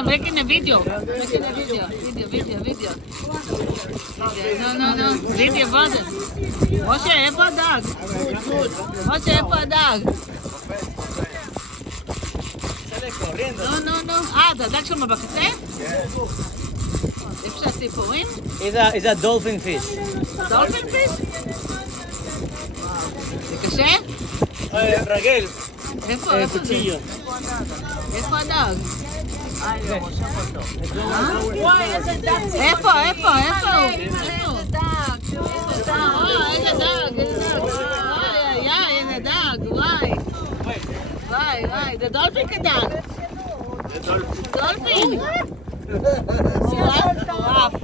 I'm making a video. Video. No. Video, וואזן. משה, איפה הדג? משה, איפה הדג? No. זה הדג שלנו בקצה? איפה שהציפורים? It's a dolphin fish. דולפין פיש? זה קשה? רגל. איפה זה? איפה הדג? וואי, איזה דג. איפה? איזה דג. איזה דג. איזה דג. וואי. זה דולפין כדג. דולפין. מטורף.